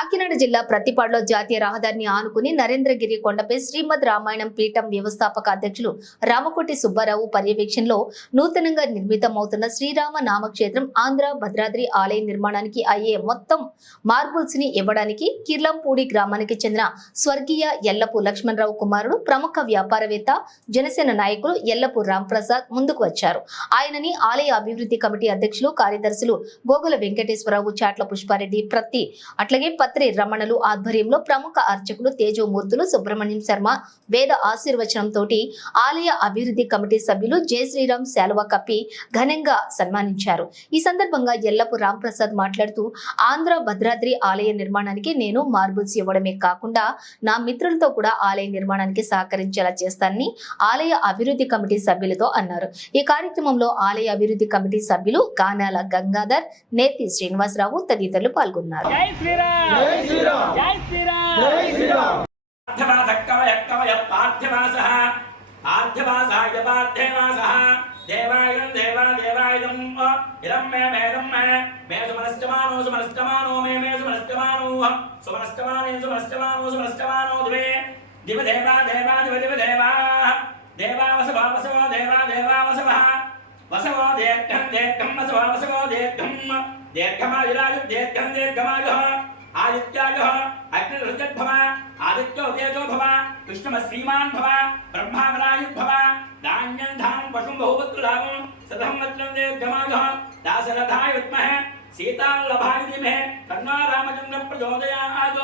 కాకినాడ జిల్లా ప్రతిపాడులో జాతీయ రహదారిని ఆనుకుని నరేంద్రగిరి కొండపై శ్రీమద్ రామాయణం పీఠం వ్యవస్థాపక అధ్యక్షులు రామకోటి సుబ్బారావు పర్యవేక్షణలో నూతనంగా నిర్మితమవుతున్న శ్రీరామ నామక్షేత్రం ఆంధ్ర భద్రాద్రి ఆలయ నిర్మాణానికి అయ్యే మొత్తం మార్బుల్స్ని ఇవ్వడానికి కిర్లంపూడి గ్రామానికి చెందిన స్వర్గీయ ఎల్లపు లక్ష్మణరావు కుమారుడు ప్రముఖ వ్యాపారవేత్త జనసేన నాయకులు ఎల్లపు రాంప్రసాద్ ముందుకు వచ్చారు. ఆయనని ఆలయ అభివృద్ధి కమిటీ అధ్యక్షులు కార్యదర్శులు గోగుల వెంకటేశ్వరరావు చాట్ల పుష్పారెడ్డి ప్రతి అట్లాగే పత్రి రమణలు ఆధ్వర్యంలో ప్రముఖ అర్చకులు తేజోమూర్తులు సుబ్రహ్మణ్యం శర్మ వేద ఆశీర్వచనంతో ఆలయ అభివృద్ధి కమిటీ సభ్యులు జయ శ్రీరామ్ శాలువా కప్పి ఘనంగా సన్మానించారు. ఈ సందర్భంగా ఎల్లపు రాంప్రసాద్ మాట్లాడుతూ ఆంధ్ర భద్రాద్రి ఆలయ నిర్మాణానికి నేను మార్బుల్స్ ఇవ్వడమే కాకుండా నా మిత్రులతో కూడా ఆలయ నిర్మాణానికి సహకరించేలా చేస్తానని ఆలయ అభివృద్ధి కమిటీ సభ్యులతో అన్నారు. ఈ కార్యక్రమంలో ఆలయ అభివృద్ధి కమిటీ సభ్యులు గానాల గంగాధర్ నేతి శ్రీనివాసరావు తదితరులు పాల్గొన్నారు. పార్థివాసః పార్థివాసాయ పార్థివాసః దేవాయం దేవా దేవాయుధం ఇదం మే మేదం మే మే సుమనష్టమానో సుమనష్టమానో మే మే సుమనష్టమానో సుమనష్టమానే సుమనష్టమానో సుమనష్టమానో దివే దివ దేవా దేవా దివ దివ దేవా దేవా వసవా వసవో దేవా దేవా వసవః వసవో దీర్ఘం దీర్ఘం వసవో వసవో దీర్ఘం దీర్ఘమాయురాయు దీర్ఘం దీర్ఘమాయుః आदित्यायुः भव। विष्णुः श्रीमान् भव। ब्रह्मावरायुः भव। धाम पशुं वत्रं दासरथाय विद्महे। सीतां लभाय रामचन्द्रं प्रचोदयात्।